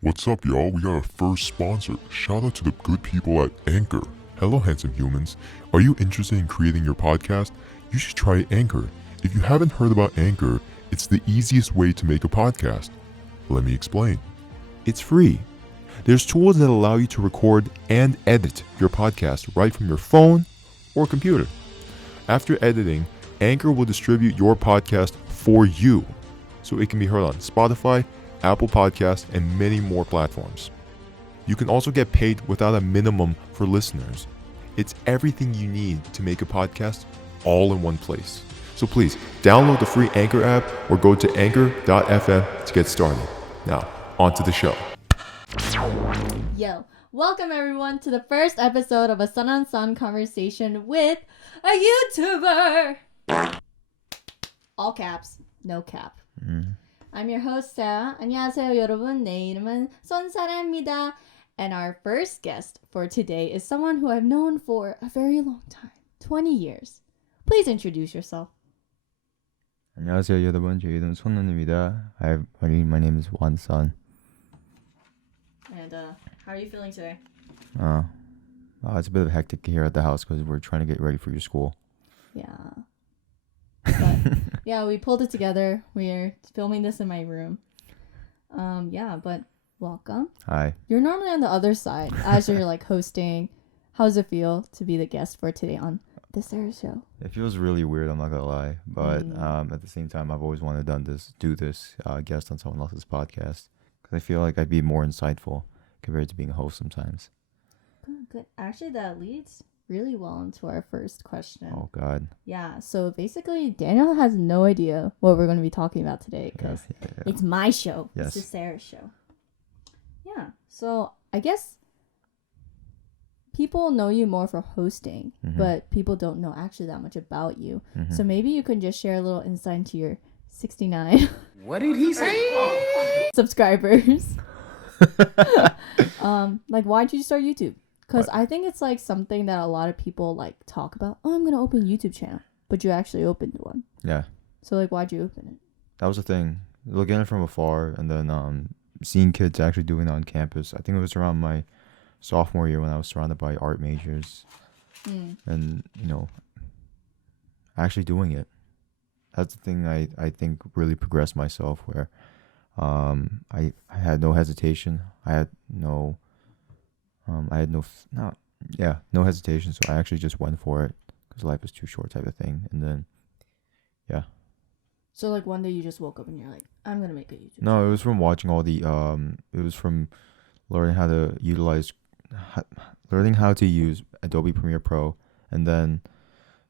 What's up, y'all? We got our first sponsor. Shout out to the good people at Anchor. Hello, handsome humans. Are you interested in creating your podcast? You should try Anchor. If you haven't heard about Anchor, it's the easiest way to make a podcast. Let me explain. It's free. There's tools that allow you to record and edit your podcast right from your phone or computer. After editing, Anchor will distribute your podcast for you, so it can be heard on Spotify, Apple Podcasts, and many more platforms. You can also get paid without a minimum for listeners. It's everything you need to make a podcast all in one place. So please, download the free Anchor app or go to anchor.fm to get started. Now, on to the show. Yo, welcome everyone to the first episode of a Sun on Sun conversation with a YouTuber. All caps, no cap. I'm your host, Sarah. 안녕하세요, 여러분. 내 이름은 손사라입니다. And our first guest for today is someone who I've known for a very long time, 20 years. Please introduce yourself. 안녕하세요, 여러분. 제 이름은 손은입니다. My name is Wansun. And how are you feeling today? It's a bit hectic here at the house because we're trying to get ready for your school. Yeah. But yeah, we pulled it together. We're filming this in my room. But welcome. Hi. You're normally on the other side as you're like hosting. How does it feel to be the guest for today on the Sarah Show? It feels really weird, I'm not gonna lie. But at the same time, I've always wanted to do this guest on someone else's podcast because I feel like I'd be more insightful compared to being a host sometimes. Good. Actually, that leads really well into our first question. Oh, God. Yeah, so basically, Daniel has no idea what we're going to be talking about today because it's my show. Yes. It's the Sarah Show. Yeah, so I guess people know you more for hosting, but people don't know actually that much about you. So maybe you can just share a little insight into your 69 What did he say? subscribers. Like, why'd you start YouTube? Because I think it's like something that a lot of people like talk about. Oh, I'm going to open a YouTube channel. But you actually opened one. Yeah. So like, why'd you open it? That was the thing. Looking at it from afar and then seeing kids actually doing it on campus. I think it was around my sophomore year when I was surrounded by art majors. And, actually doing it. That's the thing I think really progressed myself where I had no hesitation. I had no hesitation. So I actually just went for it because life is too short type of thing. And then, yeah. So like one day you just woke up and you're like, I'm going to make a YouTube No, channel. it was from watching all the, it was from learning how to use Adobe Premiere Pro and then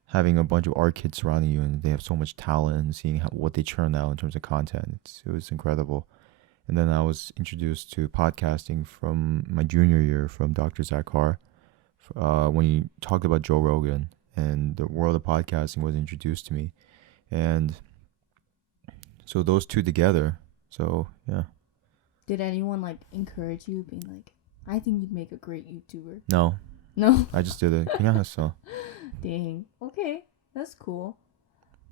having a bunch of art kids surrounding you and they have so much talent and seeing what they churn out in terms of content. It was incredible. And then I was introduced to podcasting from my junior year from Dr. Zach Carr when he talked about Joe Rogan and the world of podcasting was introduced to me. And so those two together. So, yeah. Did anyone like encourage you being like, I think you'd make a great YouTuber? No, I just did it. 그냥 했어. Dang. Okay. That's cool.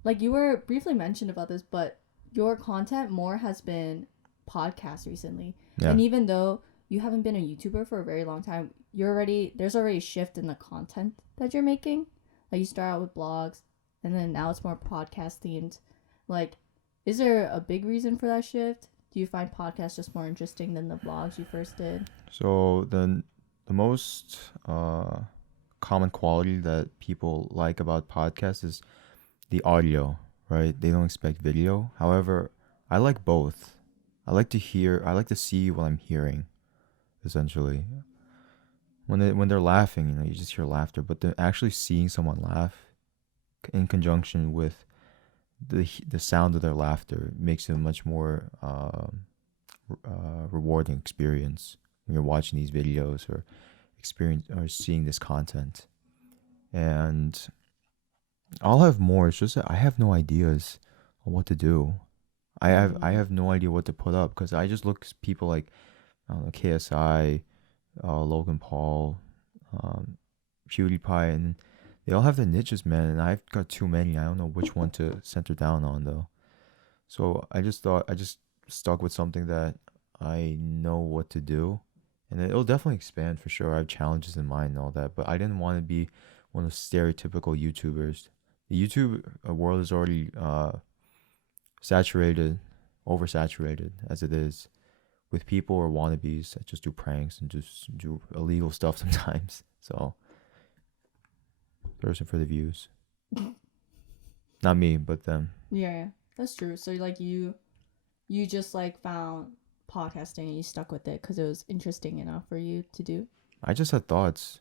Like you were briefly mentioned about this, but your content more has been podcasts recently. Yeah. And even though you haven't been a YouTuber for a very long time, there's already a shift in the content that you're making. Like you start out with blogs and then now it's more podcast themed. Like, is there a big reason for that shift? Do you find podcasts just more interesting than the blogs you first did? So the most common quality that people like about podcasts is the audio, right? They don't expect video. However, I like both. I like to see what I'm hearing, essentially. When they're laughing, you just hear laughter, but they're actually seeing someone laugh in conjunction with the sound of their laughter makes it a much more rewarding experience when you're watching these videos or seeing this content. And I'll have more. It's just that I have no ideas on what to do. I have no idea what to put up because I just look at people like KSI, Logan Paul, PewDiePie, and they all have their niches, man. And I've got too many. I don't know which one to center down on though. So I just stuck with something that I know what to do, and it'll definitely expand for sure. I have challenges in mind and all that, but I didn't want to be one of those stereotypical YouTubers. The YouTube world is already saturated, oversaturated as it is, with people or wannabes that just do pranks and just do illegal stuff sometimes. So, searching for the views. Not me, but them. Yeah, that's true. So like you just like found podcasting and you stuck with it because it was interesting enough for you to do. I just had thoughts.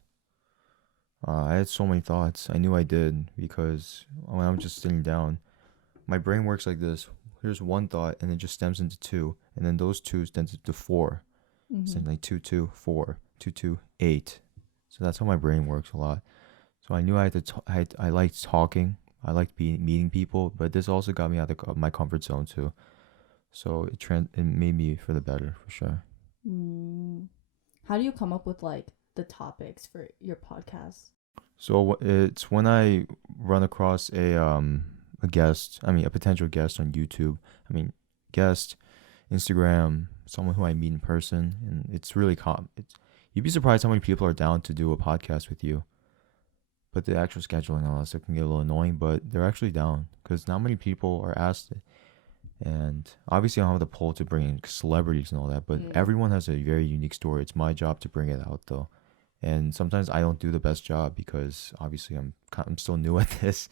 I had so many thoughts. I knew I did because when I'm just sitting down, my brain works like this. Here's one thought, and it just stems into two, and then those two stems into four. So like 2, 2, 4, 2, 2, 8. So that's how my brain works a lot. So I knew I had to. I liked talking. I liked meeting people, but this also got me out of my comfort zone too. So it made me for the better for sure. How do you come up with like the topics for your podcast? So it's when I run across a guest, a potential guest on YouTube. Guest, Instagram, someone who I meet in person, and it's really you'd be surprised how many people are down to do a podcast with you. But the actual scheduling and all that stuff can get a little annoying, but they're actually down because not many people are asked it. And obviously I don't have the pull to bring in celebrities and all that, but everyone has a very unique story. It's my job to bring it out though. And sometimes I don't do the best job because obviously I'm still new at this.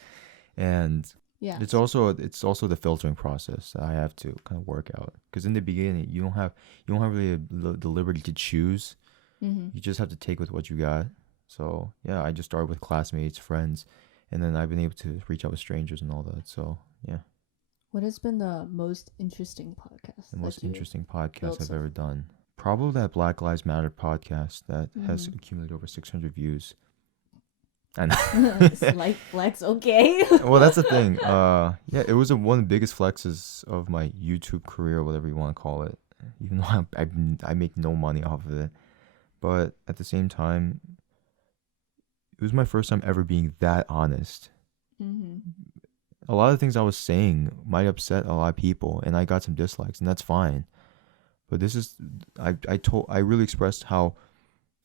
And yeah, it's also the filtering process that I have to kind of work out. Because in the beginning you don't have really the liberty to choose. You just have to take with what you got. So yeah, I just started with classmates, friends, and then I've been able to reach out with strangers and all that. So yeah. What has been the most interesting podcast? The most interesting podcast I've so ever done. Probably that Black Lives Matter podcast that has accumulated over 600 views. And slight flex, okay. Well, that's the thing. Yeah, it was one of the biggest flexes of my YouTube career, whatever you want to call it. Even though I make no money off of it, but at the same time, it was my first time ever being that honest. A lot of things I was saying might upset a lot of people, and I got some dislikes, and that's fine. But this is, I really expressed how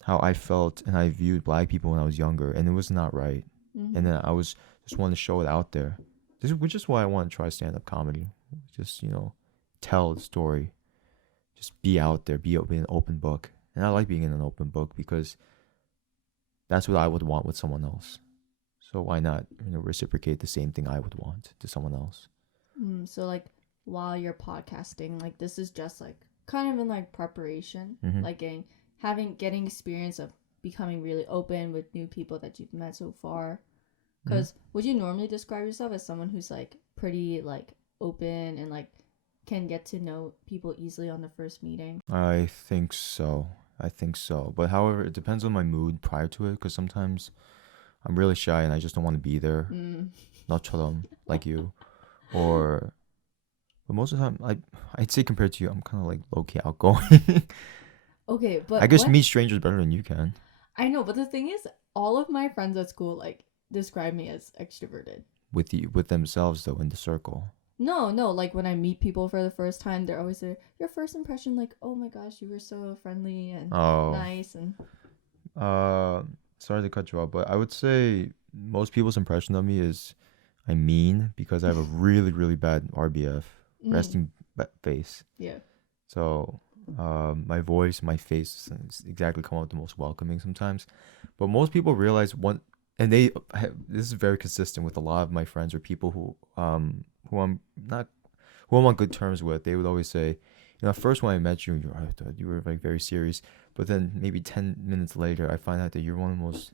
I felt and I viewed black people when I was younger, and it was not right. And then I was just wanting to show it out there. Which is why I want to try stand-up comedy. Just, tell the story. Just be out there, be an open book. And I like being in an open book because that's what I would want with someone else. So why not reciprocate the same thing I would want to someone else? So like while you're podcasting, like this is just like kind of in like preparation, like getting experience of becoming really open with new people that you've met so far. Because would you normally describe yourself as someone who's like pretty like open and like can get to know people easily on the first meeting? I think so. But however, it depends on my mood prior to it, because sometimes I'm really shy and I just don't want to be there. Not처럼, like you. But most of the time, I'd say compared to you, I'm kind of like low-key outgoing. Okay, but I guess meet strangers better than you can. I know, but the thing is, all of my friends at school like describe me as extroverted. With themselves though, in the circle. No, like when I meet people for the first time, they're always there. Your first impression, like, oh my gosh, you were so friendly and nice and. Sorry to cut you off, but I would say most people's impression of me is I'm mean because I have a really, really bad RBF, resting face. Yeah. So my voice, my face doesn't exactly come out the most welcoming sometimes. But most people realize this is very consistent with a lot of my friends or people who I'm on good terms with. They would always say, at first when I met you, I thought you were like very serious. But then maybe 10 minutes later, I find out that you're one of the most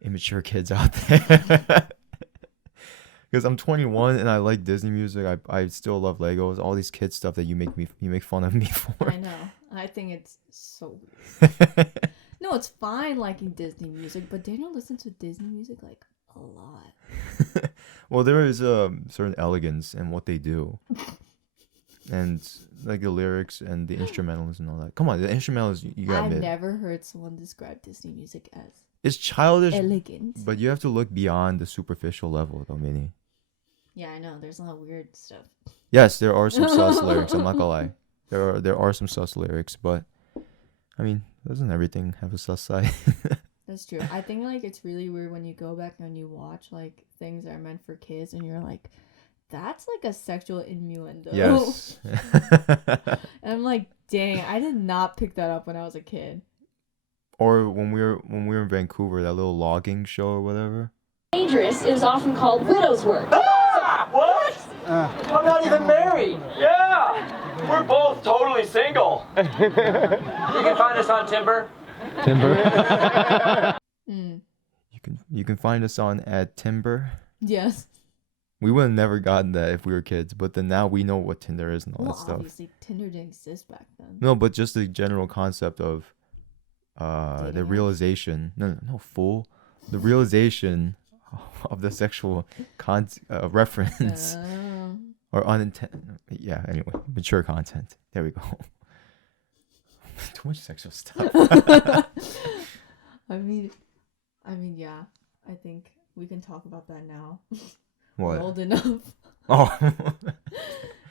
immature kids out there. Because I'm 21 and I like Disney music. I still love Legos. All these kid stuff that you make fun of me for. I know. I think it's so weird. No, it's fine liking Disney music, but Daniel listens to Disney music like a lot. Well, there is a certain elegance in what they do. And like the lyrics and the instrumentals and all that. Come on, the instrumentals you gotta admit. I've never heard someone describe Disney music as it's childish, elegant. But you have to look beyond the superficial level, though, Minnie. Yeah, I know. There's a lot of weird stuff. Yes, there are some sus lyrics. I'm not gonna lie. There are some sus lyrics, but I mean, doesn't everything have a sus side? That's true. I think like it's really weird when you go back and you watch like things that are meant for kids and you're like, that's like a sexual innuendo. Yes. And I'm like, dang, I did not pick that up when I was a kid. Or when we were in Vancouver, that little logging show or whatever. Dangerous is often called widow's work. Ah! What? I'm not even married. Yeah, we're both totally single. You can find us on Timber. Mm. You can find us on at Timber. Yes. We would have never gotten that if we were kids, but then now we know what Tinder is and all Well, that stuff. obviously Tinder didn't exist back then. No, but just the general concept of the Dating realization. No, fool. The realization of the sexual reference or unintended. Yeah. Anyway, mature content. There we go. Too much sexual stuff. I mean, yeah. I think we can talk about that now. What? We're old enough. Oh.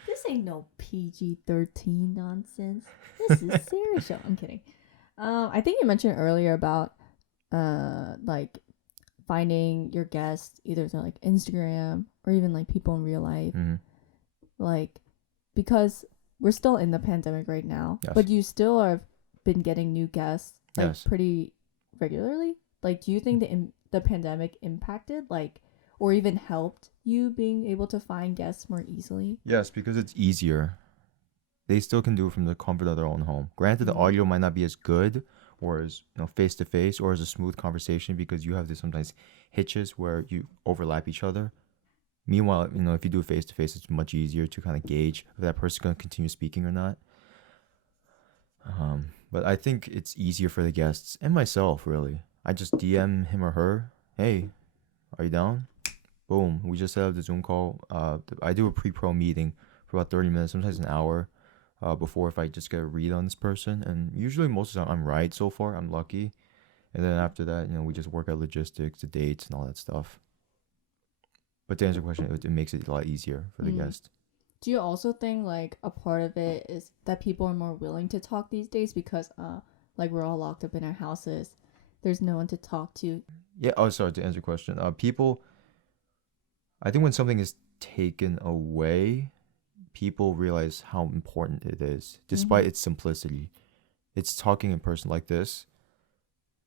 This ain't no PG-13 nonsense. This is serious show. I'm kidding. I think you mentioned earlier about like finding your guests either through like Instagram or even like people in real life. Mm-hmm. Like, because we're still in the pandemic right now, Yes. but you still have been getting new guests like Yes. pretty regularly. Like, do you think the pandemic impacted like or even helped you being able to find guests more easily? Yes, because it's easier. They still can do it from the comfort of their own home. Granted, the audio might not be as good or as face to face or as a smooth conversation because you have this sometimes hitches where you overlap each other. Meanwhile, if you do face to face, it's much easier to kind of gauge if that person's going to continue speaking or not. But I think it's easier for the guests and myself, really. I just DM him or her, hey, are you down? Boom. We just set up the Zoom call. I do a pre-pro meeting for about 30 minutes, sometimes an hour, before if I just get a read on this person. And usually most of the time I'm right so far. I'm lucky. And then after that, we just work out logistics, the dates, and all that stuff. But to answer your question, it makes it a lot easier for the guest. Do you also think like a part of it is that people are more willing to talk these days because like we're all locked up in our houses, there's no one to talk to? Yeah. Oh, sorry, to answer your question. People, I think when something is taken away, people realize how important it is, despite its simplicity. It's talking in person like this,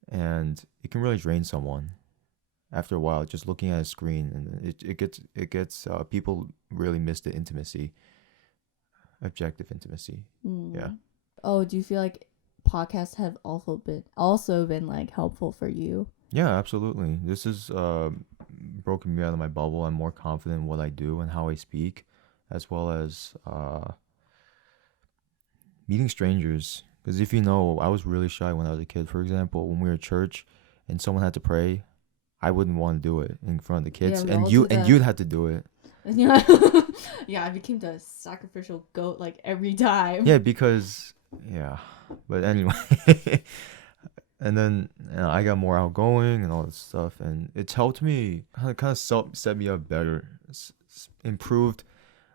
and it can really drain someone after a while, just looking at a screen, and it gets people really miss the intimacy, objective intimacy. Yeah. Oh, do you feel like podcasts have also been like helpful for you? Yeah, absolutely. This has broken me out of my bubble. I'm more confident in what I do and how I speak, as well as meeting strangers. Because if you know, I was really shy when I was a kid. For example, when we were at church and someone had to pray, I wouldn't want to do it in front of the kids, Yeah, and you'd have to do it. Yeah, I became the sacrificial goat like every time. Yeah, because but anyway, and then I got more outgoing and all this stuff, and it's helped me kind of set me up better, improved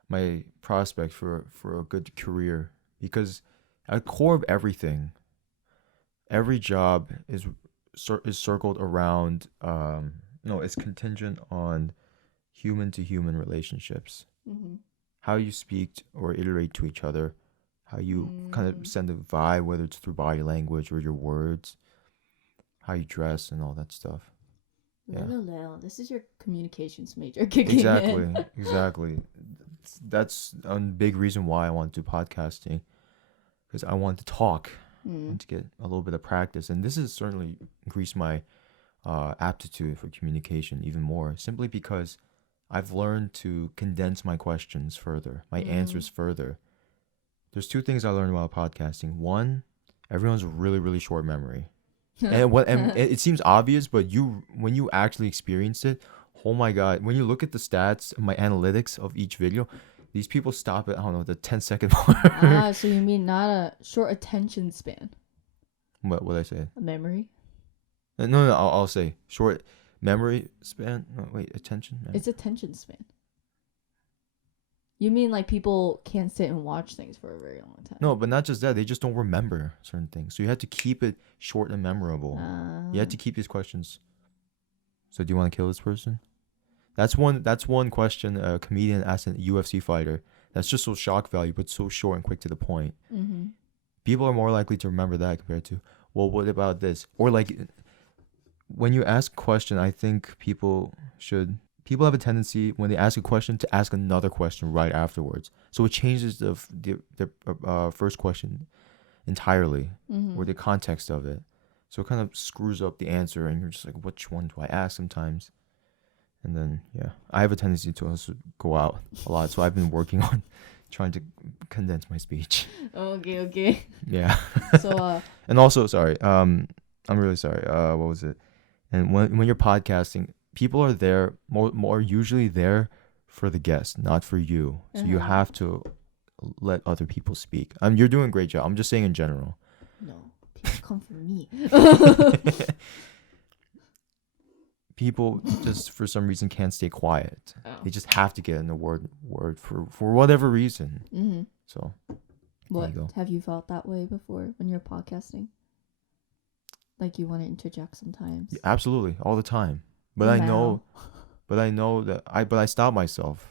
my prospect for a good career. Because at the core of everything, every job is circled around it's contingent on human to human relationships. How you speak or iterate to each other, how you kind of send a vibe, whether it's through body language or your words, how you dress and all that stuff. Little. This is your communications major kicking in. Exactly. That's a big reason why I want to do podcasting, because I want to talk and to get a little bit of practice. And this has certainly increased my aptitude for communication even more, simply because I've learned to condense my questions further, my answers further. There's two things I learned about podcasting. One, everyone's really, really short memory. and it seems obvious, but when you actually experience it, oh my God, when you look at the stats, my analytics of each video, these people stop at, I don't know, the 10-second mark. So you mean not a short attention span? What did I say? A memory? No, I'll say short memory span. No, wait, attention? It's attention span. You mean like people can't sit and watch things for a very long time? No, but not just that. They just don't remember certain things. So you have to keep it short and memorable. You have to keep these questions. So do you want to kill this person? That's one question a comedian asked a UFC fighter. That's just so shock value, but so short and quick to the point. Mm-hmm. People are more likely to remember that compared to, well, what about this? Or like, when you ask a question, I think people have a tendency when they ask a question to ask another question right afterwards. So it changes the first question entirely, or the context of it. So it kind of screws up the answer, and you're just like, which one do I ask sometimes? And then, yeah, I have a tendency to also go out a lot. So I've been working on trying to condense my speech. Okay. Yeah. So, and also, sorry, I'm really sorry. What was it? And when you're podcasting, people are there more usually there for the guest, not for you. So you have to let other people speak. You're doing a great job. I'm just saying in general. no, people come for me. People just for some reason can't stay quiet. Oh. They just have to get in the word for whatever reason. Mm-hmm. So What you go. have you felt that way before when you're podcasting? Like you want to interject sometimes. Yeah, absolutely, all the time. But I know that I stop myself.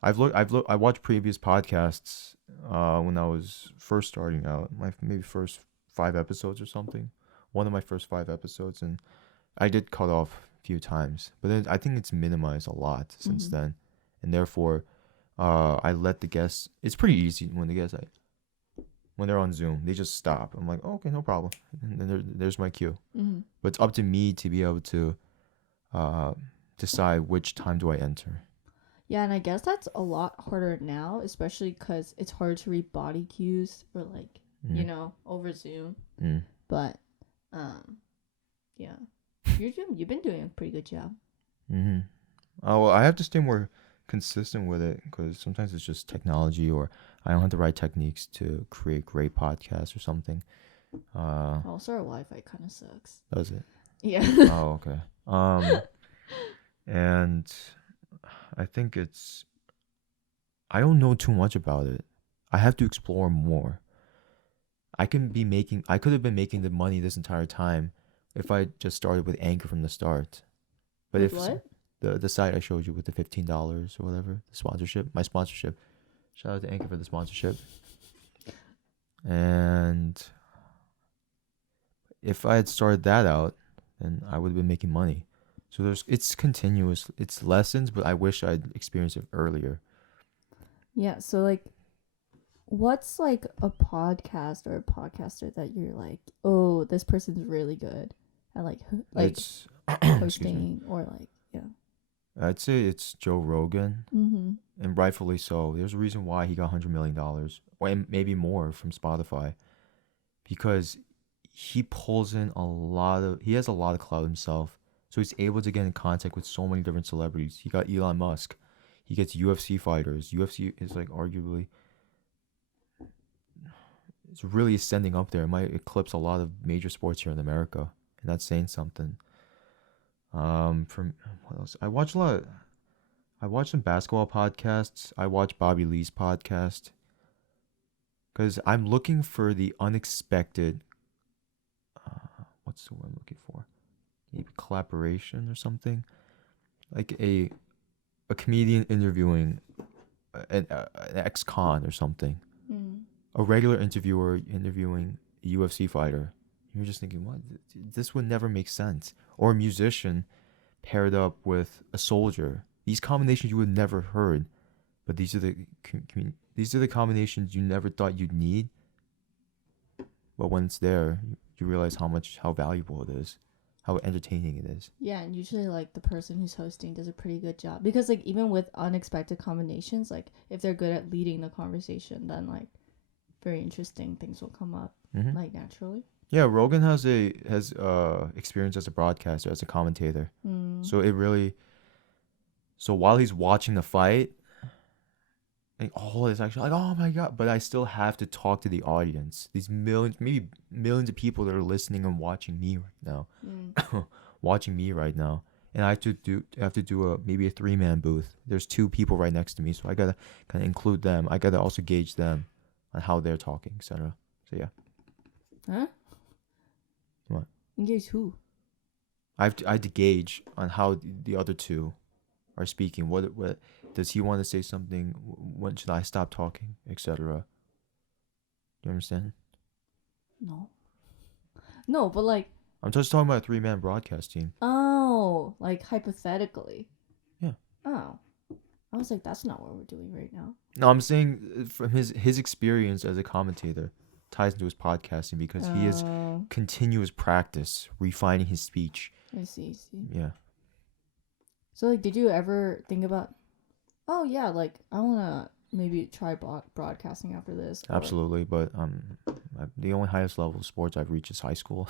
I watched previous podcasts when I was first starting out, my maybe first 5 episodes or something. One of my first 5 episodes, and I did cut off a few times, but then I think it's minimized a lot since then, and therefore, I let the guests. It's pretty easy when the guests when they're on Zoom, they just stop. I'm like, oh, okay, no problem, and then there's my cue. But it's up to me to be able to decide which time do I enter. Yeah, and I guess that's a lot harder now, especially because it's hard to read body cues or like over Zoom. But yeah, you've been doing a pretty good job. Oh, well, I have to stay more consistent with it because sometimes it's just technology, or I don't have the right techniques to create great podcasts or something. Also, our Wi-Fi kind of sucks. Does it? Yeah. Oh, okay. And I think I don't know too much about it. I have to explore more. I could have been making the money this entire time if I just started with Anchor from the start. But With if what? the site I showed you with the $15 or whatever, the sponsorship, my sponsorship. Shout out to Anchor for the sponsorship. And if I had started that out, then I would have been making money. So it's continuous. It's lessons, but I wish I'd experienced it earlier. Yeah. So like, what's like a podcast or a podcaster that you're like, oh, this person's really good at like It's hosting or like I'd say it's Joe Rogan, and rightfully so. There's a reason why he got $100 million, or maybe more, from Spotify, because he pulls in he has a lot of clout himself, so he's able to get in contact with so many different celebrities. He got Elon Musk, he gets UFC fighters. UFC is like arguably, it's really ascending up there. It might eclipse a lot of major sports here in America, and that's saying something. From what else? I watch some basketball podcasts. I watch Bobby Lee's podcast because I'm looking for the unexpected. What's the word I'm looking for? Maybe collaboration or something, like a comedian interviewing an ex-con or something. A regular interviewer interviewing a UFC fighter. You're just thinking, what? This would never make sense. Or a musician paired up with a soldier. These combinations you would never heard, but these are the combinations you never thought you'd need. But when it's there, you realize how valuable it is, how entertaining it is. Yeah, and usually like the person who's hosting does a pretty good job because like even with unexpected combinations, like if they're good at leading the conversation, then like very interesting things will come up like naturally. Yeah, Rogan has experience as a broadcaster, as a commentator. So while he's watching the fight, like, it's actually like, oh my God, but I still have to talk to the audience. These millions of people that are listening and watching me right now. and I have to do maybe a 3-man booth. There's 2 people right next to me, so I gotta kind of include them. I gotta also gauge them on how they're talking, etc. So yeah. Huh? What? Engage who? I have to gauge on how the other 2 are speaking. What does he want to say something? When should I stop talking, etc. You understand? No. No, but like. I'm just talking about a 3-man broadcast team. Oh, like hypothetically. Yeah. Oh. I was like, that's not what we're doing right now. No, I'm saying from his experience as a commentator ties into his podcasting because he has continuous practice refining his speech. I see. Yeah. So like, did you ever think about, oh yeah, like I want to maybe try broadcasting after this? Or... Absolutely, but the only highest level of sports I've reached is high school,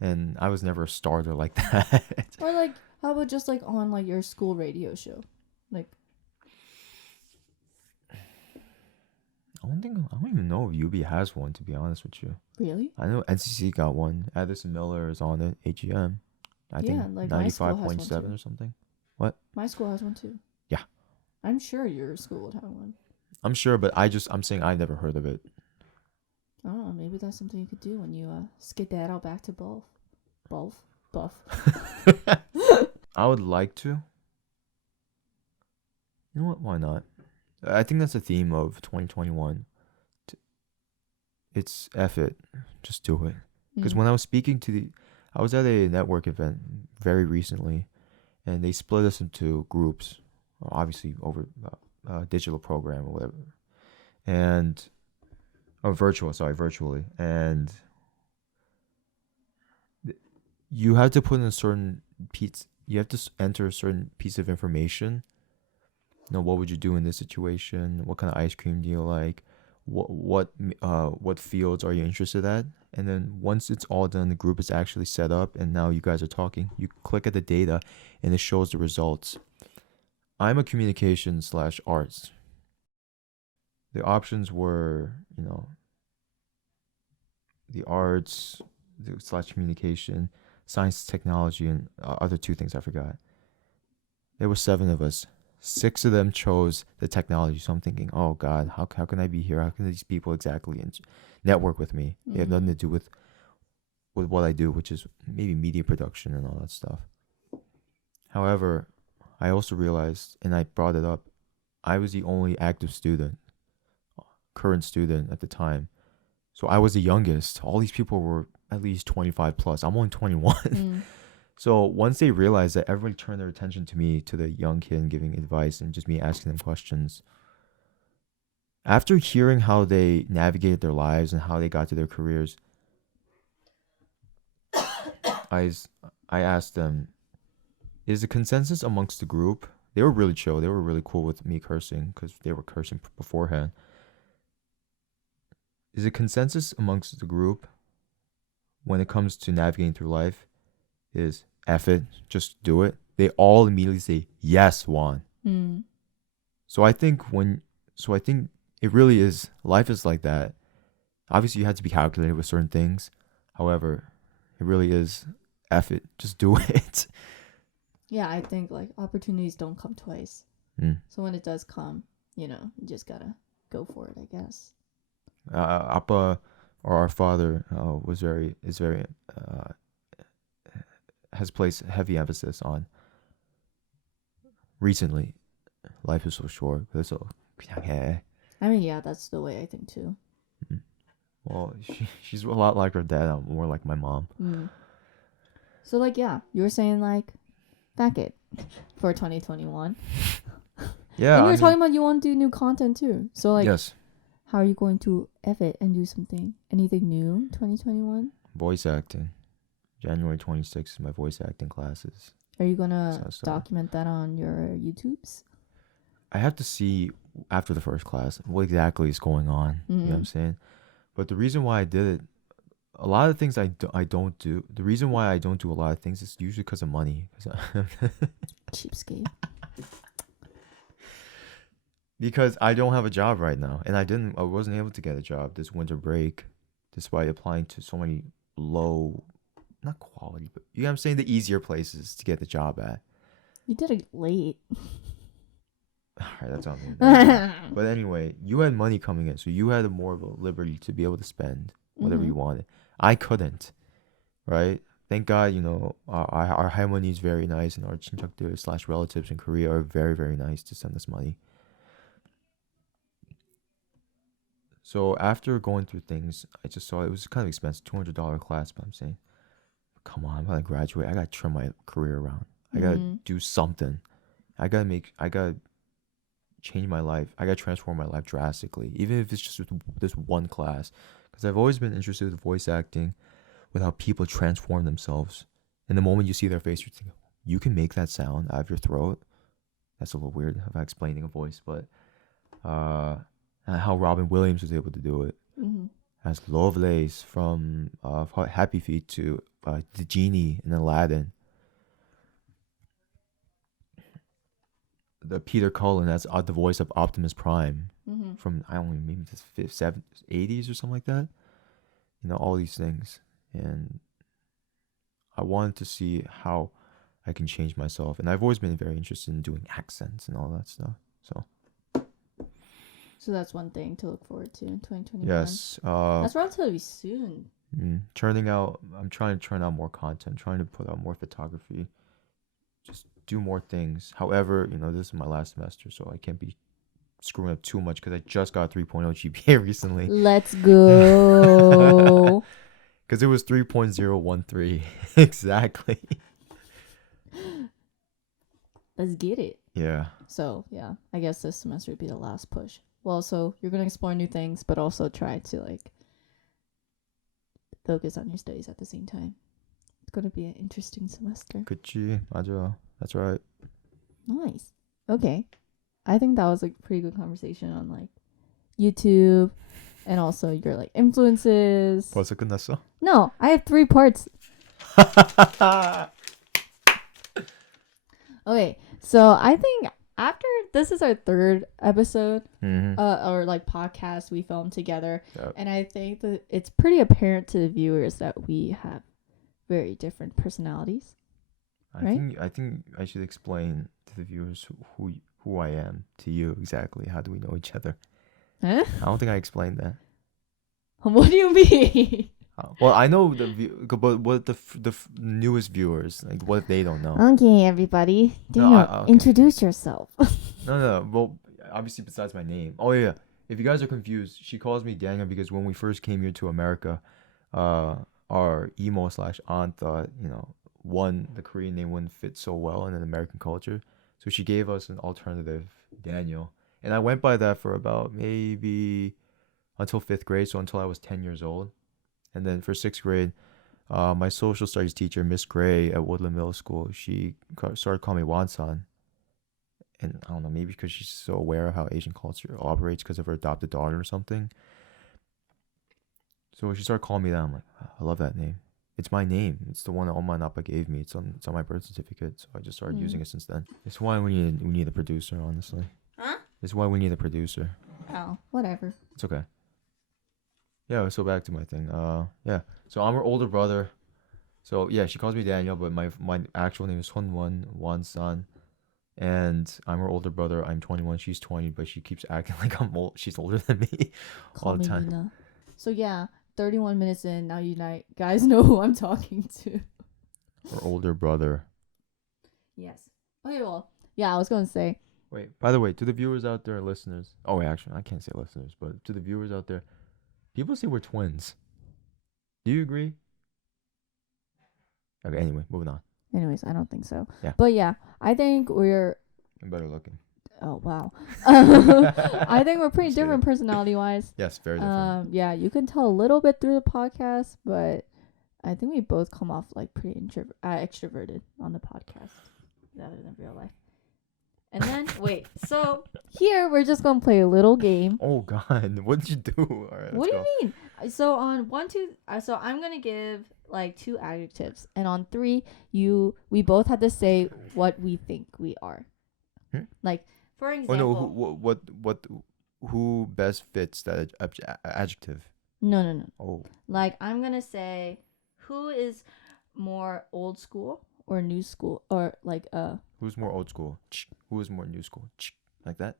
and I was never a starter like that. Or like, how about just like on like your school radio show, like. I don't even know if UB has one, to be honest with you. Really? I know NCC got one. Addison Miller is on it. AGM. I think like 95.7 or something. What? My school has one too. Yeah. I'm sure your school would have one. I'm sure, but I'm saying I never heard of it. I don't know. Maybe that's something you could do when you skedaddle back to Buff. I would like to. You know what? Why not? I think that's the theme of 2021. It's F it. Just do it. Because when I was speaking I was at a network event very recently, and they split us into groups, obviously over digital program or whatever, and virtually, and you have to put in a certain piece. You have to enter a certain piece of information. You know, what would you do in this situation? What kind of ice cream do you like? What fields are you interested at? And then once it's all done, the group is actually set up, and now you guys are talking. You click at the data, and it shows the results. I'm a communication/arts. The options were, the arts / communication, science, technology, and other 2 things I forgot. There were 7 of us. 6 of them chose the technology. So I'm thinking, oh God, how can I be here? How can these people exactly network with me? They have nothing to do with what I do, which is maybe media production and all that stuff. However, I also realized, and I brought it up, I was the only active student, current student at the time. So I was the youngest. All these people were at least 25 plus. I'm only 21. So once they realized that, everybody turned their attention to me, to the young kid, and giving advice and just me asking them questions. After hearing how they navigated their lives and how they got to their careers, I asked them, is the consensus amongst the group, they were really chill, they were really cool with me cursing because they were cursing beforehand. Is the consensus amongst the group when it comes to navigating through life is F it, just do it? They all immediately say, yes, Juan. So I think it really is, life is like that. Obviously you have to be calculated with certain things. However, it really is F it, just do it. Yeah, I think like opportunities don't come twice. So when it does come, you just gotta go for it, I guess. Appa, or our father, has placed heavy emphasis on recently, life is so short. So, I mean, yeah, that's the way I think too. Well, she's a lot like her dad. I'm more like my mom. So like, yeah, you were saying like, back it for 2021. Yeah, and you were talking about you want to do new content too. So like, yes. How are you going to F it and do anything new in 2021? Voice acting. January 26th is my voice acting classes. Are you gonna document that on your YouTubes? I have to see after the first class what exactly is going on. You know what I'm saying? But the reason why I did it, a lot of things I don't do. The reason why I don't do a lot of things is usually because of money. Cheapskate. Because I don't have a job right now, and I wasn't able to get a job this winter break, despite applying to so many low not quality, but you know what I'm saying, the easier places to get the job at. You did it late. Alright, that's on me. But anyway, you had money coming in, so you had more of a liberty to be able to spend whatever you wanted. I couldn't, right? Thank God, you know, our harmony is very nice, and our 친척들 / relatives in Korea are very, very nice to send us money. So after going through things, I just saw it was kind of expensive, $200 class, but I'm saying, come on, I'm gonna graduate. I gotta turn my career around. I gotta do something. I gotta change my life. I gotta transform my life drastically, even if it's just with this one class. Because I've always been interested with voice acting, with how people transform themselves. And the moment you see their face, you think, you can make that sound out of your throat. That's a little weird about explaining a voice, but how Robin Williams was able to do it. As Lovelace from Happy Feet to the genie in Aladdin. The Peter Cullen, that's the voice of Optimus Prime from, I don't know, maybe the 80s or something like that. You know, all these things. And I wanted to see how I can change myself. And I've always been very interested in doing accents and all that stuff. So that's one thing to look forward to in 2021. Yes. That's relatively soon. I'm trying to churn out more content, trying to put out more photography, just do more things. However, you know, this is my last semester, so I can't be screwing up too much because I just got a 3.0 GPA recently. Let's go. Because it was 3.013. Exactly. Let's get it. Yeah. So, yeah, I guess this semester would be the last push. Well, so you're going to explore new things, but also try to, like, focus on your studies at the same time. It's going to be an interesting semester. 그치, 맞아. That's right. Nice. Okay. I think that was a pretty good conversation on, like, YouTube and also your, like, influences. 벌써 끝났어? No, I have 3 parts. Okay, so I think after this is our 3rd episode or like podcast we filmed together, and I think that it's pretty apparent to the viewers that we have very different personalities. I think I should explain to the viewers who I am to you exactly. How do we know each other? Huh? I don't think I explained that. What do you mean? Well, I know but what the newest viewers, like, what if they don't know? Okay, everybody, Daniel, introduce yourself. No. Well, obviously besides my name. Oh yeah. If you guys are confused, she calls me Daniel because when we first came here to America, our emo / aunt thought, you know, the Korean name wouldn't fit so well in an American culture, so she gave us an alternative, Daniel, and I went by that for about maybe until 5th grade, so until I was 10 years old. And then for 6th grade, my social studies teacher, Miss Gray at Woodland Middle School, she started calling me Wansan. And I don't know, maybe because she's so aware of how Asian culture operates because of her adopted daughter or something. So she started calling me that. I'm like, I love that name. It's my name. It's the one that Oma and Appa gave me. It's on my birth certificate. So I just started using it since then. It's why we need a producer, honestly. Huh? It's why we need a producer. Oh, whatever. It's okay. Yeah, so back to my thing. Yeah. So I'm her older brother. So yeah, she calls me Daniel, but my actual name is Hunwon Wansan. And I'm her older brother. I'm 21. She's 20, but she keeps acting like I'm old. She's older than me all the time. Nina. So yeah, 31 minutes in. Now you guys know who I'm talking to. Her older brother. Yes. Okay. Well, yeah. I was gonna say. Wait. By the way, to the viewers out there, listeners. Oh, wait, actually, I can't say listeners, but to the viewers out there. People say we're twins. Do you agree? Okay, anyway, moving on. Anyways, I don't think so. Yeah. But yeah, I think we're... I'm better looking. Oh, wow. I think we're pretty different personality-wise. Yes, very different. Yeah, you can tell a little bit through the podcast, but I think we both come off like pretty extroverted on the podcast rather than real life. And then, wait, so here we're just going to play a little game. Oh, God. What did you do? All right, what do you mean? So on 1, 2, so I'm going to give like 2 adjectives. And on 3, we both have to say what we think we are. Like, for example. Oh, no, who best fits that adjective? No. Oh. Like, I'm going to say, more old school or new school or like Who's more old school? Who is more new school? Like that?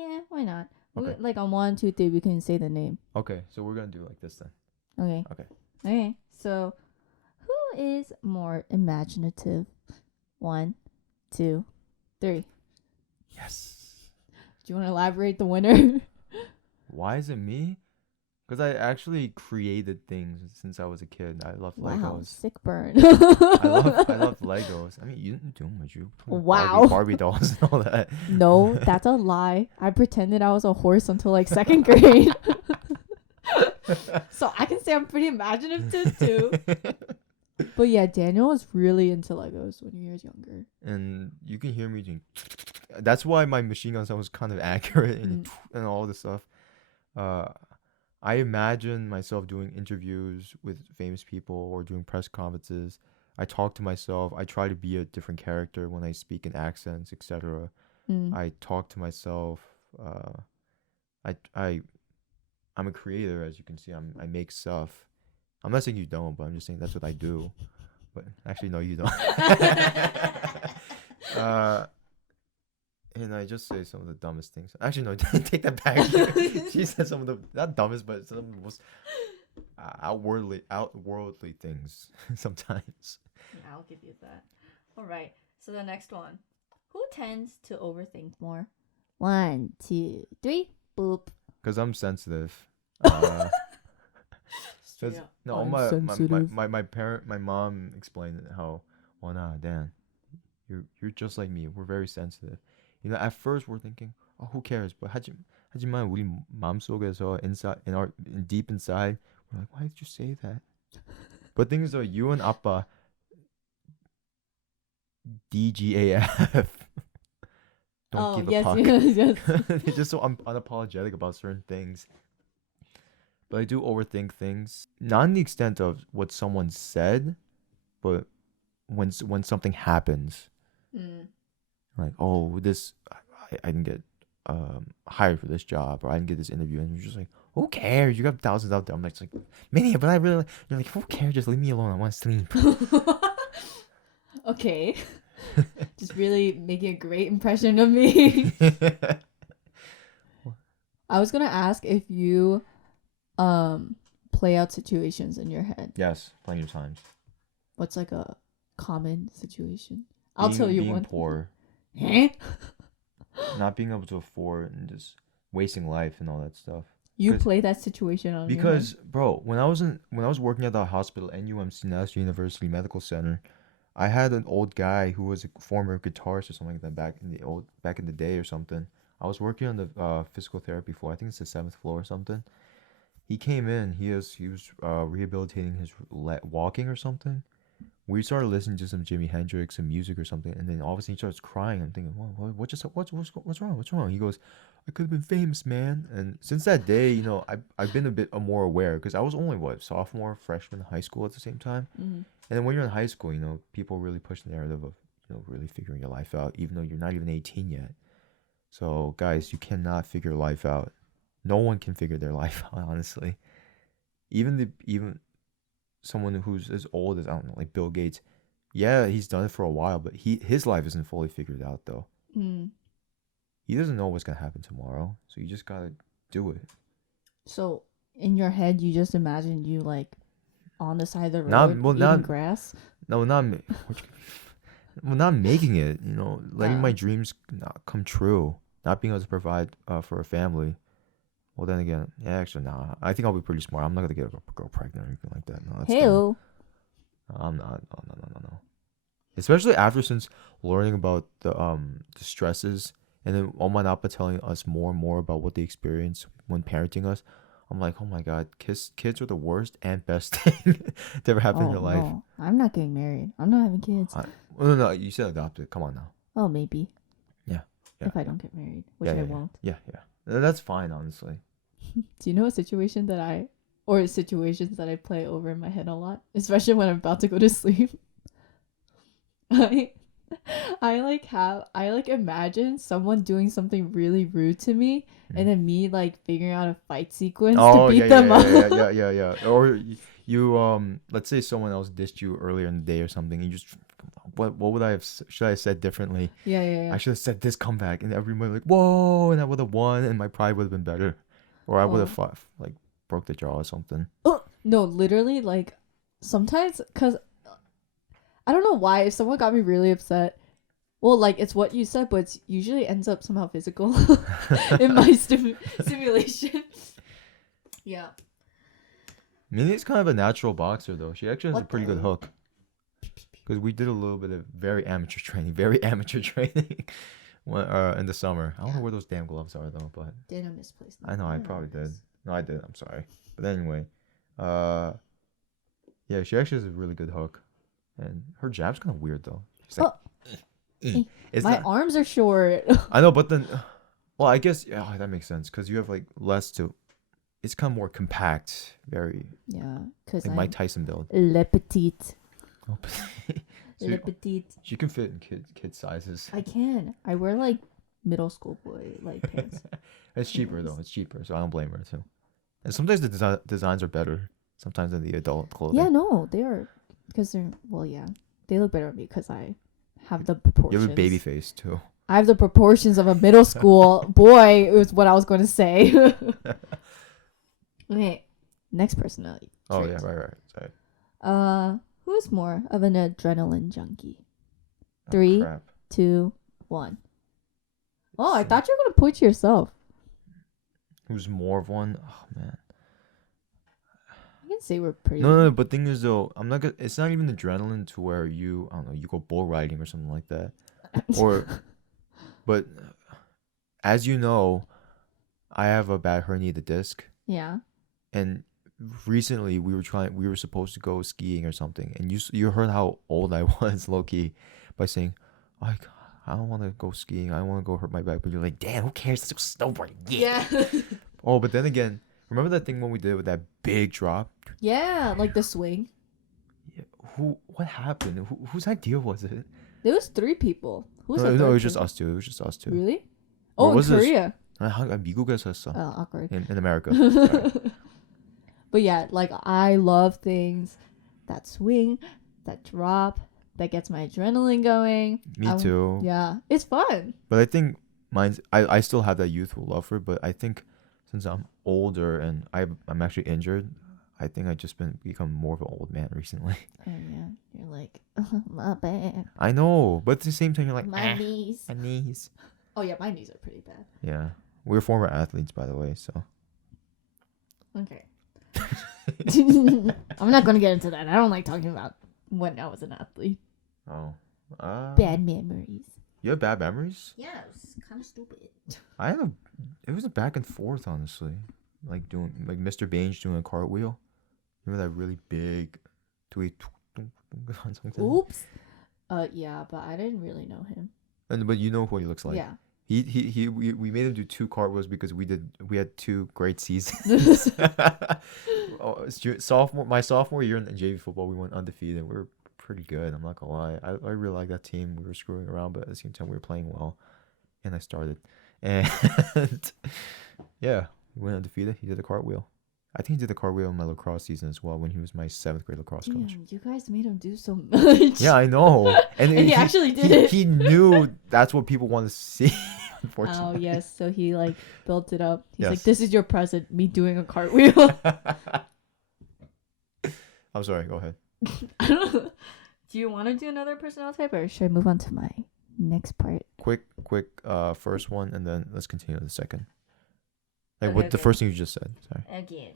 yeah, why not? Okay. Like on 1, 2, 3, we can say the name. Okay, so we're gonna do like this then. Okay. Okay. So, who is more imaginative? 1, 2, 3. Yes. Do you want to elaborate the winner? Why is it me? Because I actually created things since I was a kid. I love Wow, Legos. sick burn. I love Legos. I mean, you didn't do much. You played Wow. Barbie dolls and all that. No, that's a lie. I pretended I was a horse until like 2nd grade. So I can say I'm pretty imaginative too. But yeah, Daniel was really into Legos when he was younger. And you can hear me doing. That's why my machine gun sound was kind of accurate and all this stuff. I imagine myself doing interviews with famous people or doing press conferences. I talk to myself. I try to be a different character when I speak in accents, etc. I talk to myself. I'm a creator, as you can see. I make stuff. I'm not saying you don't, but I'm just saying that's what I do. But actually, no, you don't. And I just say some of the dumbest things. Actually, no, take that back. She said some of the not dumbest, but some of the most outworldly things sometimes. Yeah, I'll give you that. All right. So the next one. Who tends to overthink more? 1, 2, 3. Boop. Because I'm sensitive. Straight up. No, my mom explained how, well, nah, Dan, you're just like me. We're very sensitive. You know, at first we're thinking, oh, who cares? But 하지만 우리 마음속에서 deep inside, we're like, why did you say that? But things are, you and Appa, DGAF. Don't give a fuck. Yes. They're just so unapologetic about certain things. But I do overthink things, not in the extent of what someone said, but when something happens. Like, oh, I didn't get hired for this job, or I didn't get this interview, and you're just like, who cares? You got thousands out there. I'm like, Minnie, but I really, you're like, who cares? Just leave me alone. I want to sleep. Okay. Just really making a great impression of me. I was gonna ask if you play out situations in your head. Yes, plenty of times. What's like a common situation? I'll tell you being one. Poor. Not being able to afford and just wasting life and all that stuff. You play that situation on because, bro, when I was working at the hospital, NUMC, National University Medical Center, I had an old guy who was a former guitarist or something like that back in the day or something. I was working on the physical therapy floor. I think it's the 7th floor or something. He came in. He was rehabilitating his walking or something. We started listening to some Jimi Hendrix, some music or something, and then all of a sudden he starts crying. I'm thinking, what's wrong? What's wrong? He goes, I could have been famous, man. And since that day, you know, I've been a bit more aware, because I was only sophomore, freshman, high school at the same time. And then when you're in high school, you know, people really push the narrative of, you know, really figuring your life out, even though you're not even 18 yet. So guys, you cannot figure life out. No one can figure their life out, honestly. Even someone who's as old as, I don't know, like Bill Gates, yeah, he's done it for a while, but his life isn't fully figured out though. He doesn't know what's gonna happen tomorrow, so you just gotta do it. So in your head, you just imagine you like on the side of the road eating grass. No, not making it. You know, letting my dreams not come true, not being able to provide for a family. Well, then again, yeah, actually, nah. I think I'll be pretty smart. I'm not gonna get a girl pregnant or anything like that. No, that's Hey-o. I'm not. No. Especially since learning about the stresses, and then Oma and Appa telling us more and more about what they experience when parenting us. I'm like, oh my god, kids are the worst and best thing to ever happen in your life. No. I'm not getting married. I'm not having kids. No, you said adopted. Come on now. Oh, maybe. Yeah. If I don't get married, which I won't. Yeah. That's fine, honestly. Do you know situations that I play over in my head a lot, especially when I'm about to go to sleep? I imagine someone doing something really rude to me, and then me like figuring out a fight sequence to beat them up. Yeah. Or let's say someone else dissed you earlier in the day or something, you just, what would I have, should I have said differently? Yeah. I should have said this comeback, and everybody like, whoa, and I would have won, and my pride would have been better, or I would have fought, like broke the jaw or something. Oh no, literally, like sometimes, cause I don't know why, if someone got me really upset, well, like it's what you said, but it usually ends up somehow physical in my simulation. Yeah. Minnie's kind of a natural boxer though. She actually has What a pretty good the- hook. Because we did a little bit of very amateur training in the summer. I don't know where those damn gloves are though, but Did I misplace them? I know I probably did. No, I did. I'm sorry. But anyway, yeah, she actually has a really good hook, and her jab's kind of weird though. She's like, it's My not, arms are short. I know, but then, well, I guess yeah, that makes sense because you have like less to. It's kind of more compact, very Yeah, because like Mike Tyson build. Le Petite. Oh, Le Petite. she can fit in kid sizes. I can. I wear like middle school boy like pants. It's cheaper though. It's cheaper, so I don't blame her too. And sometimes the designs are better. Sometimes than the adult clothing. Yeah, no, they are, because they're, well, yeah, they look better on me because I have the proportions. You have a baby face too. I have the proportions of a middle school boy. Is what I was going to say. Okay, next personality. Oh trait. yeah, right. Sorry. Who's more of an adrenaline junkie? Oh, 3, crap. 2, 1. Oh, I thought you were gonna point to yourself. Who's more of one? Oh man. I can say we're pretty. No. But thing is though, I'm not gonna. It's not even adrenaline to where you, I don't know, you go bull riding or something like that, or. But as you know, I have a bad herniated disc, Yeah. and recently we were supposed to go skiing or something, and you heard how old I was, low key, by saying, I don't want to go skiing. I don't want to go hurt my back. But you're like, damn, who cares? Let's go snowboarding. Yeah. Oh, but then again, remember that thing when we did with that big drop? Yeah, like the swing. Yeah, what happened? Whose idea was it? There was 3 people. Who was No, the it third was just person? us two. It was just us two. Really? Or Oh, in was this- Korea. 미국에서 했어. Oh, awkward. In America. Sorry. But yeah, like I love things that swing, that drop, that gets my adrenaline going. Me too. Yeah, it's fun. But I think I still have that youthful love for it, but I think since I'm older and I'm actually injured, I think I just become more of an old man recently. Oh yeah, you're like, my back, I know, but at the same time you're like, my knees. my knees. Oh yeah, my knees are pretty bad. Yeah. We're former athletes, by the way, so. Okay. I'm not gonna get into that. I don't like talking about when I was an athlete. Oh. Bad memories. You have bad memories? Yeah, it was kind of stupid. It was a back and forth, honestly. Like Mr. Baines doing a cartwheel. Remember that really big tweet on something? Oops. Yeah, but I didn't really know him. But you know what he looks like. Yeah. We made him do 2 cartwheels because we had 2 great seasons. My sophomore year in JV football, we went undefeated. We were pretty good. I'm not gonna lie. I really like that team. We were screwing around, but at the same time we were playing well. And I started, and yeah, we went undefeated. He did a cartwheel. I think he did a cartwheel in my lacrosse season as well when he was my 7th grade lacrosse coach. Damn, you guys made him do so much. Yeah, I know. And he actually did it. He knew that's what people want to see. Unfortunately. Oh yes, so he like built it up. He's like, Yes. "This is your present, me doing a cartwheel." I'm sorry. Go ahead. I don't know. Do you want to do another personality type, or should I move on to my next part? Quick, first one, and then let's continue with the second. Like Okay, what the okay. first thing you just said. Sorry. Okay.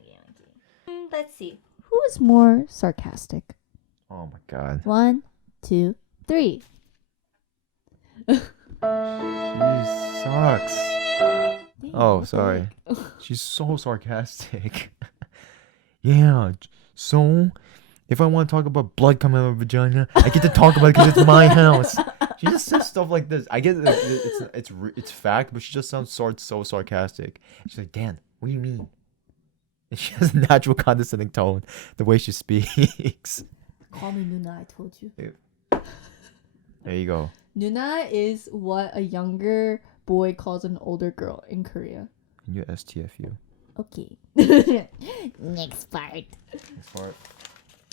Let's see. Who is more sarcastic? Oh my god. 1, 2, 3. She sucks. Oh, sorry. She's so sarcastic. Yeah. So, if I want to talk about blood coming out of my vagina, I get to talk about it because it's my house. She just says stuff like this. I get it's fact, but she just sounds so sarcastic. She's like, Dan, what do you mean? And she has a natural condescending tone, the way she speaks. Call me Nuna, I told you. There you go. Nuna is what a younger boy calls an older girl in Korea. And you STFU. Okay. Next part. Next part.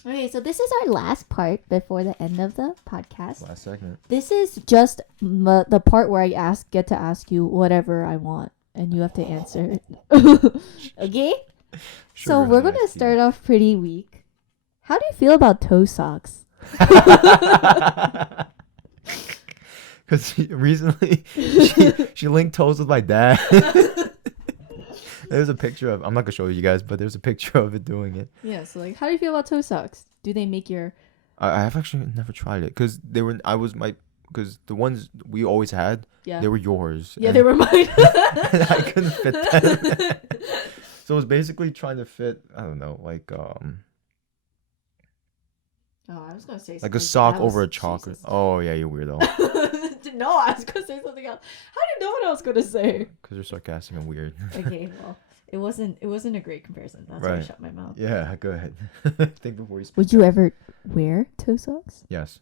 Okay, so this is our last part before the end of the podcast. Last segment. This is just the part where I get to ask you whatever I want, and you have to answer it. Okay? Sure, So we're I'll gonna ask you. start off pretty weak. How do you feel about toe socks? Because recently she linked toes with my dad. There's a picture of. I'm not gonna show you guys, but there's a picture of it doing it. Yeah. So like, how do you feel about toe socks? Do they make your I have actually never tried it because they were. Because the ones we always had, they were yours. Yeah, they were mine. And I couldn't fit them. So it was basically trying to fit. I don't know, like Oh, I was gonna say like a sock over a chocolate. Oh yeah, you weirdo. No, I was gonna say something else. How do you know what I was gonna say? Because you're sarcastic and weird. Okay, well, it wasn't a great comparison. That's why I Right. shut my mouth. Yeah, go ahead. Think before you speak. Would you ever wear toe socks? Yes.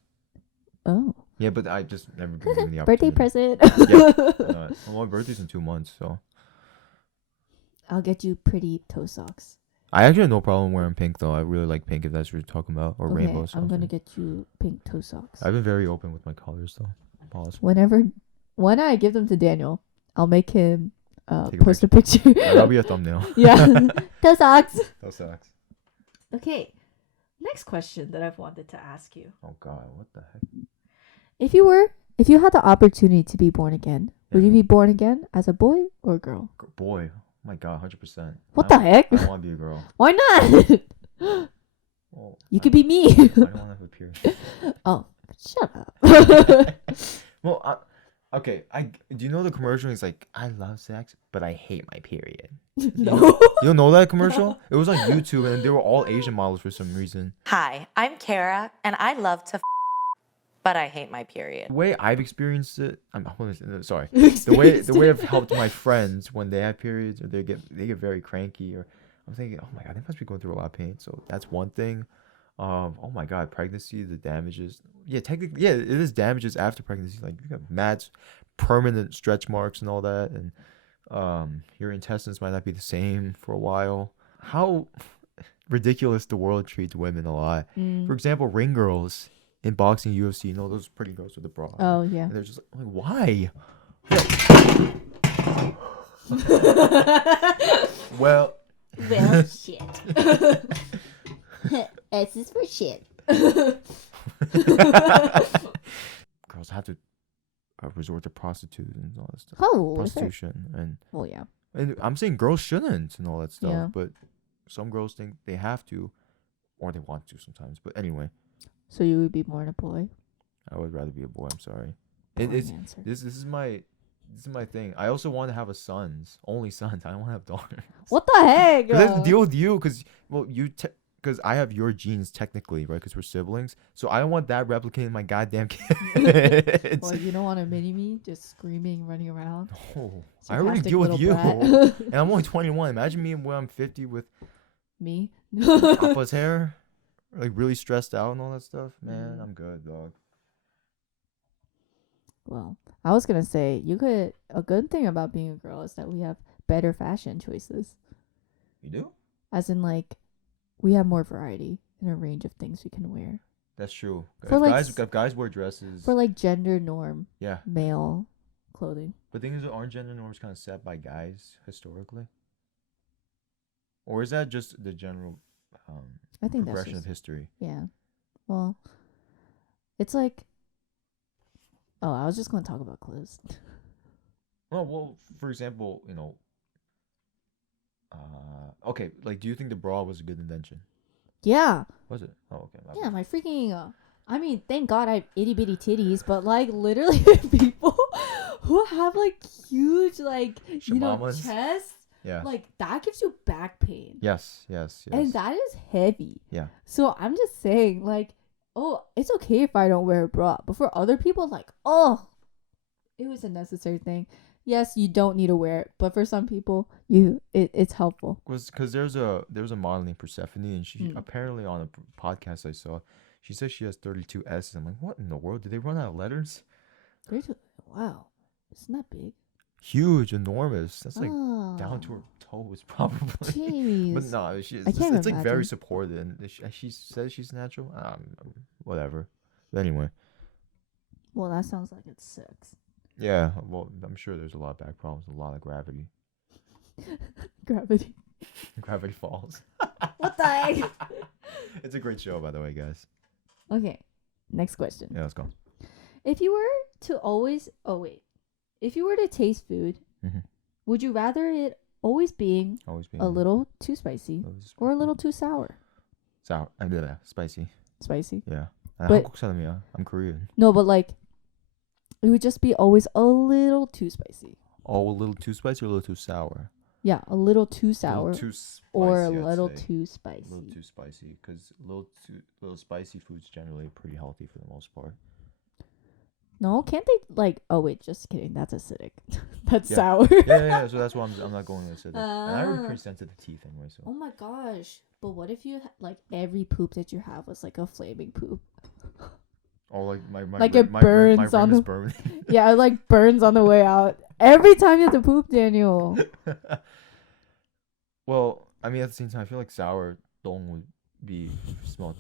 Oh, Yeah, but I just never given the birthday opportunity. present. Yeah. Well, my birthday's in 2 months, so I'll get you pretty toe socks. I actually have no problem wearing pink though. I really like pink if that's what you're talking about, or Okay, rainbow. Or I'm something. gonna get you pink toe socks. I've been very open with my colors though. Pause. When I give them to Daniel, I'll make him Take a post a picture. That'll be a thumbnail. Yeah, toe socks. That sucks. Okay, next question that I've wanted to ask you. Oh God, what the heck? If you had the opportunity to be born again, would you be born again as a boy or a girl? Boy, oh my God, 100%. What the heck? I don't want to be a girl. Why not? Well, You could be me. I don't want to have a period. Oh, shut up. Well, okay. Do you know the commercial? It's like, I love sex, but I hate my period. No. You don't know that commercial? It was on YouTube, and they were all Asian models for some reason. Hi, I'm Kara, and I love to but I hate my period. The way I've experienced it, sorry. The way I've helped my friends when they have periods or they get very cranky, or I'm thinking, oh my God, they must be going through a lot of pain. So that's one thing. Oh my God, pregnancy, the damages. Yeah, technically, yeah, it is damages after pregnancy. Like you got mad, permanent stretch marks and all that, and your intestines might not be the same for a while. How ridiculous the world treats women a lot. For example, ring girls in boxing, UFC, you know those pretty girls with the bra. Oh yeah. And they're just like, why? Well, shit. S is for shit. girls have to resort to prostitutes and all that stuff. Oh, Prostitution and well, yeah. and I'm saying girls shouldn't and all that stuff, Yeah. but some girls think they have to, or they want to sometimes. But anyway, So you would be born a boy? I would rather be a boy. I'm sorry. Boring It's answer. this is my thing. I also want to have only sons. I don't want to have daughters. What the heck? Because I have to deal with you, because because I have your genes technically, right? Because we're siblings, so I don't want that replicating my goddamn kids. Well, you don't want a mini me just screaming, running around. No, I already Sarcastic deal with little you, brat. and I'm only 21. Imagine me when I'm 50 with Me? Papa's hair, like really stressed out and all that stuff. Man, I'm good, dog. Well, I was gonna say a good thing about being a girl is that we have better fashion choices. You do? As in, like, we have more variety in a range of things we can wear. That's true. For like If guys wear dresses, for like gender norm yeah. male clothing. But thing is, aren't gender norms kind of set by guys historically? Or is that just the general I think that's progression just, of history? yeah. Well, it's like, oh, I was just gonna talk about clothes. Well, for example, okay, like, do you think the bra was a good invention? Yeah. Was it? Oh, okay. my Yeah, bad. my freaking. I mean, thank God I have itty bitty titties, but like literally people who have like huge Shamamas. chest, Yeah. like that gives you back pain. Yes. And that is heavy. Yeah. So I'm just saying, like, oh, it's okay if I don't wear a bra, but for other people, like, oh, it was a necessary thing. Yes, you don't need to wear it, but for some people, it's helpful. Because there was a model named Persephone, and she apparently on a podcast I saw, she says she has 32 S's. I'm like, what in the world? Did they run out of letters? Wow, isn't that big? huge, enormous. That's like Oh, down to her toes, probably. jeez. But no, she, I can't it's like very imagine. supported. And she says she's natural. Whatever. But anyway, Well, that sounds like it sucks. yeah. Well, I'm sure there's a lot of back problems, a lot of gravity. Gravity. Gravity Falls. What the heck? It's a great show, by the way, guys. Okay, next question. Yeah, let's go. If you were to always, if you were to taste food, Mhm. would you rather it always being Always being a little too spicy or a little too sour? sour. Spicy. Spicy? Yeah. But- 한국 사람이야. I'm Korean. No, but like, it would just be always a little too spicy. Oh, a little too spicy or a little too sour? Yeah, a little too A sour little too spicy, or a I'd little say. too A spicy. little too spicy, because little spicy food's generally pretty healthy for the most part. No, can't they like? Oh wait, just kidding. That's acidic. That's Yeah. sour. Yeah. So that's why I'm not going with acidic. And I have Ah. pretty sensitive teeth anyway, so. Oh my gosh! But what if you like every poop that you have was like a flaming poop? Oh, like my Like rim- it my rim- burns my on rim is the- burning. Yeah, it like burns on the way out every time you have to poop, Daniel. Well, I mean, at the same time, I feel like sour 똥 would be smell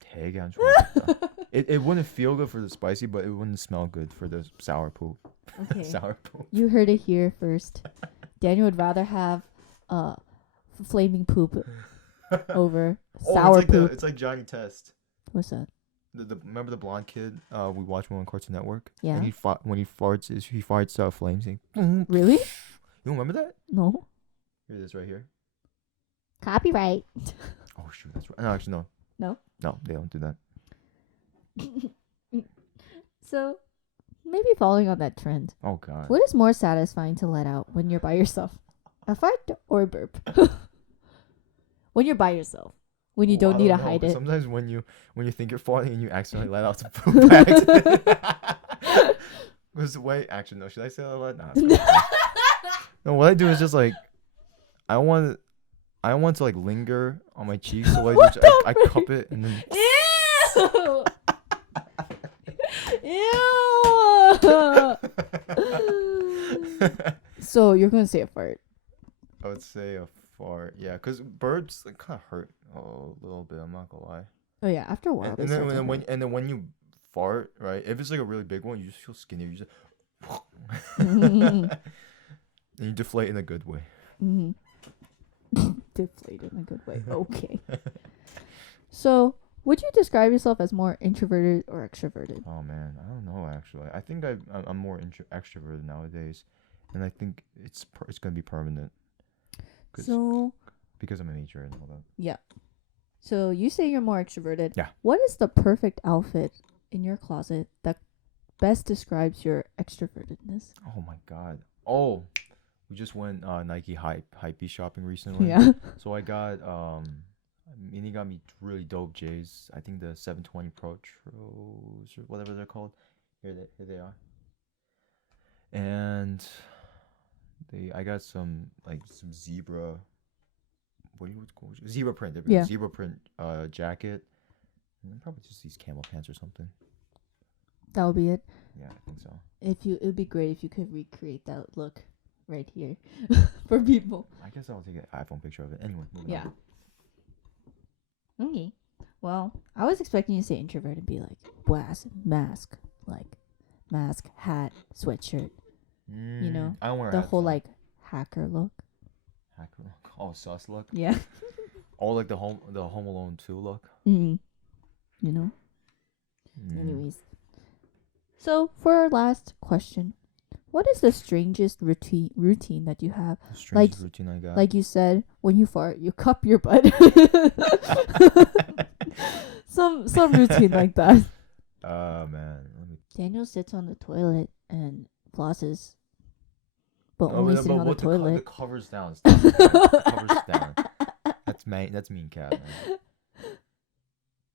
되게 안 좋아. It wouldn't feel good for the spicy, but it wouldn't smell good for the sour poop. Okay, Sour poop. you heard it here first. Daniel would rather have flaming poop over sour it's like poop. it's like Johnny Test. What's that? Remember the blonde kid? We watched one on Cartoon Network. Yeah. And when he farts, he farts out flames. You Really? don't remember that? No. Here it is right here. Copyright. Oh shoot, that's right. No, actually no. No? No, they don't do that. So, maybe following on that trend, Oh god. what is more satisfying to let out when you're by yourself? A fart or a burp? When you're by yourself. When you don't I need to know, hide 'cause it. Sometimes when you think you're farting and you accidentally let out some poop by accident. Was wait, actually no, should I say that loud? Nah, it's fine. No, what I do is just like I want to like linger on my cheeks, so what I cup it and then Ew! Ew! So, you're going to say a fart. I would say a fart, yeah, because burps like, kind of hurt a little bit. I'm not gonna lie. Oh, yeah. After a while. And they then, start to hurt. and then when you fart, right? If it's like a really big one, you just feel skinny. You just and you deflate in a good way. Mhm. Deflate in a good way. Okay. So, would you describe yourself as more introverted or extroverted? Oh man, I don't know actually. I think I'm more extroverted nowadays, and I think it's gonna be permanent. So, Because I'm a nature and all that. yeah. So, you say you're more extroverted. Yeah. What is the perfect outfit in your closet that best describes your extrovertedness? Oh my god. Oh, we just went Nike hype shopping recently. Yeah. So I got Minnie got me really dope J's. I think the 720 Pro Tros or whatever they're called. Here they are. And I got some zebra. What do you call it? Zebra print. There we go. Yeah. Zebra print jacket. And then probably just these camel pants or something. That would be it. Yeah, I think so. It would be great if you could recreate that look right here for people. I guess I'll take an iPhone picture of it. Anyway, moving Yeah. on. Okay. Well, I was expecting you to say introvert and be like mask, hat, sweatshirt. You know, I don't wear the hats, whole though. like hacker look. Hacker look. Oh, sus look. Yeah. Oh, like the Home Alone 2 look. You know. Mm. Anyways. So for our last question, what is the strangest routine that you have? The strangest routine I got. Like you said, when you fart, you cup your butt. some routine like that. Man. Let me. Daniel sits on the toilet and flosses, but No, only but sitting on the with the toilet. covers down. Stop it, man. The covers down. That's mean, cat. Man.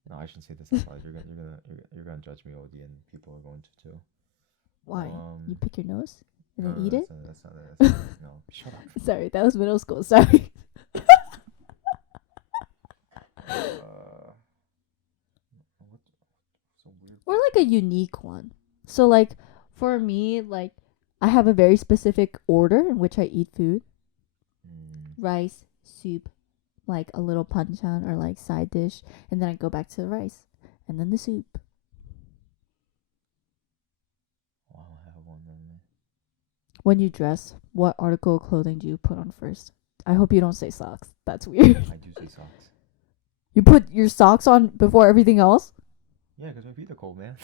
No, I shouldn't say this. Otherwise, you're gonna judge me, OD, and people are going to too. Why? You pick your nose and then No, eat it? That's not no. Shut up. Sorry, that was middle school. Sorry. So weird. Or like a unique one. So like for me, like I have a very specific order in which I eat food. Rice, soup, like a little panchan or like side dish, and then I go back to the rice and then the soup. Wow, I have one then. When you dress, what article of clothing do you put on first? I hope you don't say socks. That's weird. I do say socks. You put your socks on before everything else? Yeah, because my feet are cold, man.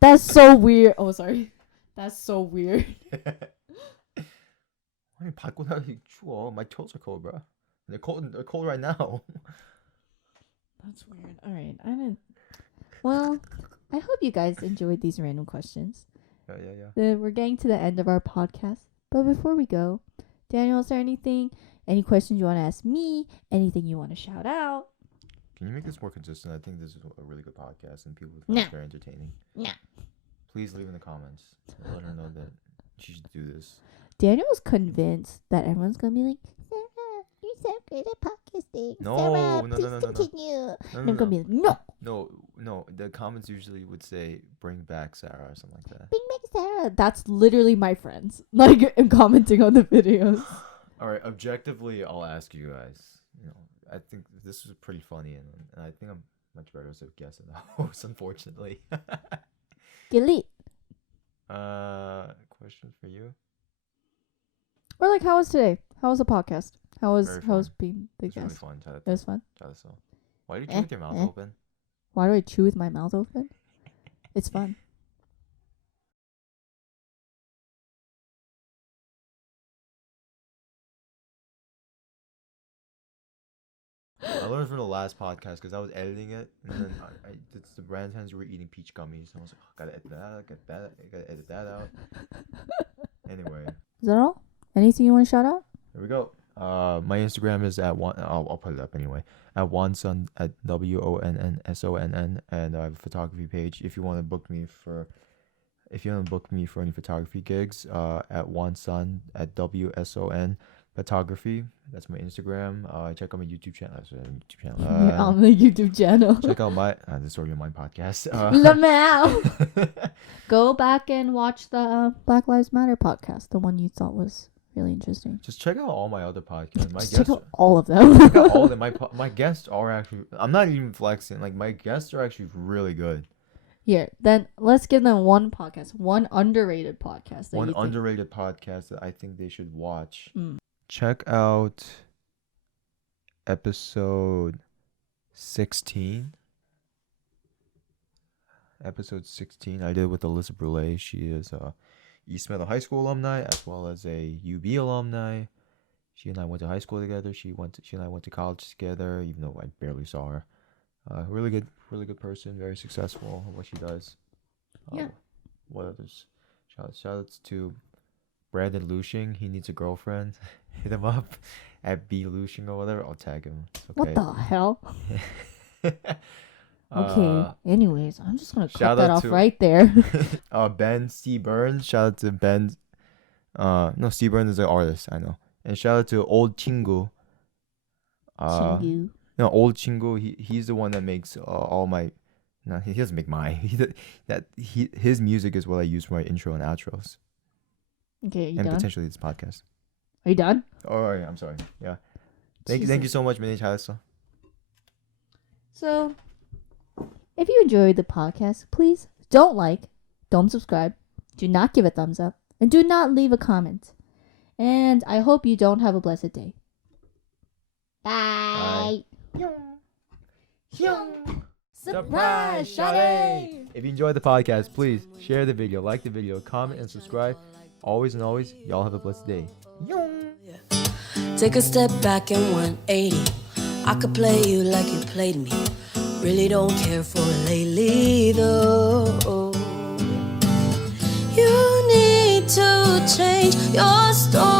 That's so weird. Oh, sorry. That's so weird. 아니 밖으로 나가기 추워. My toes are cold, bro. They're cold right now. That's weird. All right. Well, I hope you guys enjoyed these random questions. Yeah. We're getting to the end of our podcast. But before we go, Daniel, is there any questions you want to ask me? Anything you want to shout out? Can you make this more consistent? I think this is a really good podcast and people find it very entertaining. No. Please leave in the comments. Let her know that she should do this. Daniel's convinced that everyone's going to be like, Sarah, you're so great at podcasting. No, Sarah, no, please no, no, no, continue. no. And I'm going to be like, no. No. The comments usually would say, "Bring back Sarah" or something like that. Bring back Sarah. That's literally my friends. Like, I'm commenting on the videos. All right. Objectively, I'll ask you guys. I think this was pretty funny, and I think I'm much better as a guest than a host, unfortunately. Delete. Question for you. Or like, how was today? How was the podcast? How was Very being the It's really guest? fun. It was fun. Why do you chew with your mouth open? Why do I chew with my mouth open? It's fun. I learned from the last podcast because I was editing it, and then it's the brand times we were eating peach gummies. And I was like, gotta edit that out, gotta edit that out. Anyway. Is that all? Anything you want to shout out? Here we go. My Instagram is at one. I'll put it up anyway. At Wonson at WONNSONN, and I have a photography page. If you want to book me for any photography gigs, at Wonson at WSON photography. That's my Instagram. Check out my YouTube channel. You're on the YouTube channel. Check out my. This is already on my podcast. Lamau. Go back and watch the Black Lives Matter podcast, the one you thought was really interesting. Just check out all my other podcasts. Check out all of them. Check out all of them. My guests are actually. I'm not even flexing. Like, my guests are actually really good. Here, then let's give them one podcast, one underrated podcast. One underrated podcast that I think they should watch. Mm. Check out episode 16. Episode 16 I did with Alyssa Brule. She is East Meadow High School alumni as well as a UB alumni. She and I went to high school together. She and I went to college together, even though I barely saw her. Really good person, very successful at what she does. Yeah. What others? Shout outs to Brandon Lushing. He needs a girlfriend. Hit him up at B Lushing or whatever. I'll tag him. It's okay. What the hell? Okay. Anyways, I'm just gonna cut that off right there. Ben C Burns. Shout out to Ben. No, C Burns is an artist. I know. And shout out to Old Chingu. Chingu. No, Old Chingu. He's the one that makes all my. No, he doesn't make mine. His music is what I use for my intro and outros. Okay, you and done? Potentially this podcast. Are you done? Oh, yeah, I'm sorry. Yeah. Thank you so much, Minnie Chalisa. So, if you enjoyed the podcast, please don't subscribe, do not give a thumbs up, and do not leave a comment. And I hope you don't have a blessed day. Bye. Surprise, Shawty! If you enjoyed the podcast, please share the video, like the video, comment, and subscribe. Always and always, y'all have a blessed day. Take a step back and 180. I could play you like you played me. Really don't care for it lately though. You need to change your story.